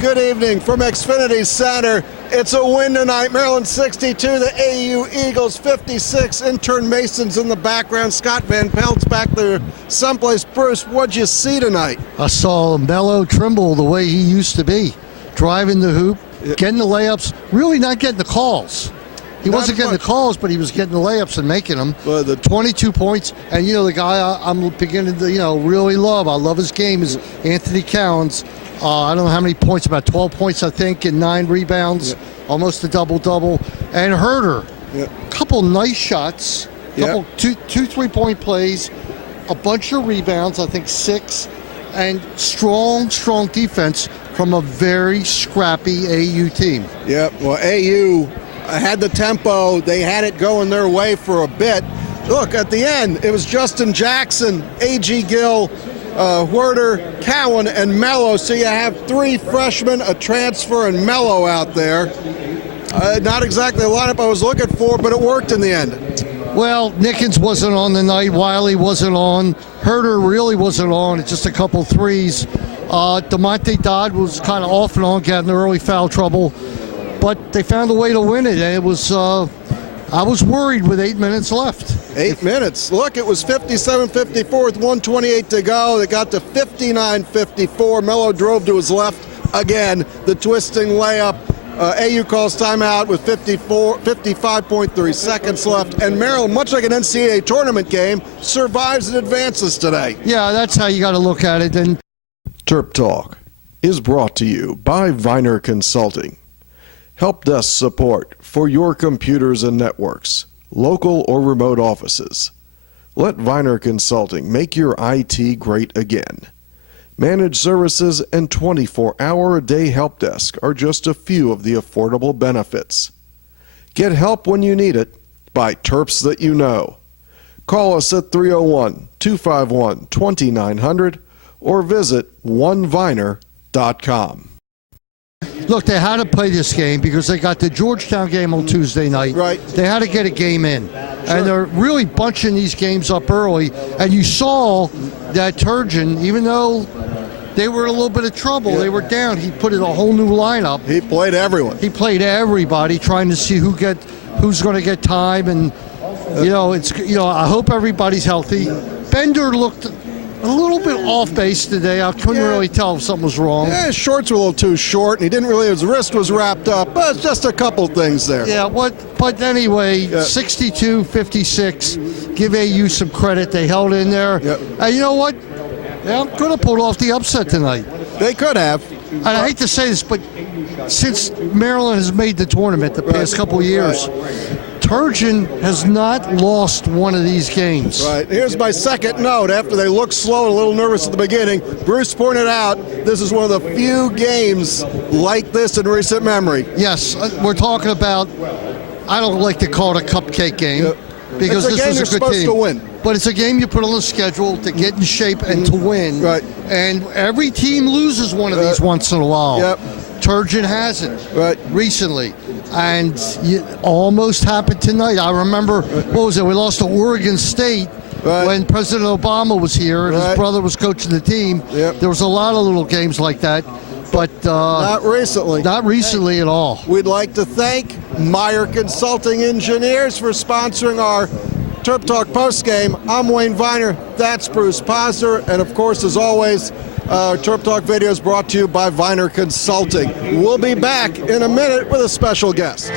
Good evening from Xfinity Center. It's a win tonight. Maryland 62, the AU Eagles 56. Intern Mason's in the background. Scott Van Pelt's back there someplace. Bruce, what'd you see tonight? I saw Mello Trimble the way he used to be, driving the hoop, getting the layups, really not getting the calls. He wasn't getting the calls, but he was getting the layups and making them. 22 points. And, the guy I'm beginning to, really love, I love his game, is Anthony Cowens. I don't know how many points, about 12 points, I think, and 9 rebounds, almost a double-double. And Herder, a couple nice shots, two 3-point plays, a bunch of rebounds, I think 6, and strong defense from a very scrappy AU team. Yeah, well, AU had the tempo. They had it going their way for a bit. Look, at the end, it was Justin Jackson, A.G. Gill, Herder, Cowan, and Mello. So you have 3 freshmen, a transfer, and Mello out there. Not exactly the lineup I was looking for, but it worked in the end. Well, Nickens wasn't on the night. Wiley wasn't on. Herder really wasn't on. It's just a couple threes. DeMonte Dodd was kind of off and on, getting early foul trouble. But they found a way to win it, and it was I was worried with 8 minutes left. 8 minutes. Look, it was 57-54 with 1:28 to go. They got to 59-54. Mello drove to his left again. The twisting layup. AU calls timeout with 55.3 seconds left. And Maryland, much like an NCAA tournament game, survives and advances today. Yeah, that's how you got to look at it. And Terp Talk is brought to you by Viner Consulting. Help desk support for your computers and networks, local or remote offices. Let Viner Consulting make your IT great again. Managed services and 24-hour-a-day help desk are just a few of the affordable benefits. Get help when you need it by Terps that you know. Call us at 301-251-2900 or visit oneviner.com. Look, they had to play this game because they got the Georgetown game on Tuesday night. Right. They had to get a game in. Sure. And they're really bunching these games up early. And you saw that Turgeon, even though they were in a little bit of trouble, they were down, he put in a whole new lineup. He played everyone. He played everybody, trying to see who's going to get time. And, I hope everybody's healthy. Bender looked a little bit off base today. I couldn't really tell if something was wrong. Yeah, his shorts were a little too short, and his wrist was wrapped up. But it's just a couple things there. Yeah, but anyway, 62-56. Give AU some credit. They held in there. And you know what? They could have pulled off the upset tonight. They could have. And I hate to say this, but since Maryland has made the tournament the past couple of years, Turgeon has not lost one of these games. Right. Here's my second note. After they looked slow and a little nervous at the beginning, Bruce pointed out this is one of the few games like this in recent memory. Yes, we're talking about, I don't like to call it a cupcake game because this is a good team. To win. But it's a game you put on the schedule to get in shape and to win. Right. And every team loses one of these once in a while. Yep. Turgeon hasn't recently, and it almost happened tonight. I remember, what was it? We lost to Oregon State when President Obama was here, and his brother was coaching the team. There was a lot of little games like that, but not recently. Not recently at all. We'd like to thank Meyer Consulting Engineers for sponsoring our Terp Talk postgame. I'm Wayne Viner. That's Bruce Posner, and of course, as always, Terp Talk video is brought to you by Viner Consulting. We'll be back in a minute with a special guest.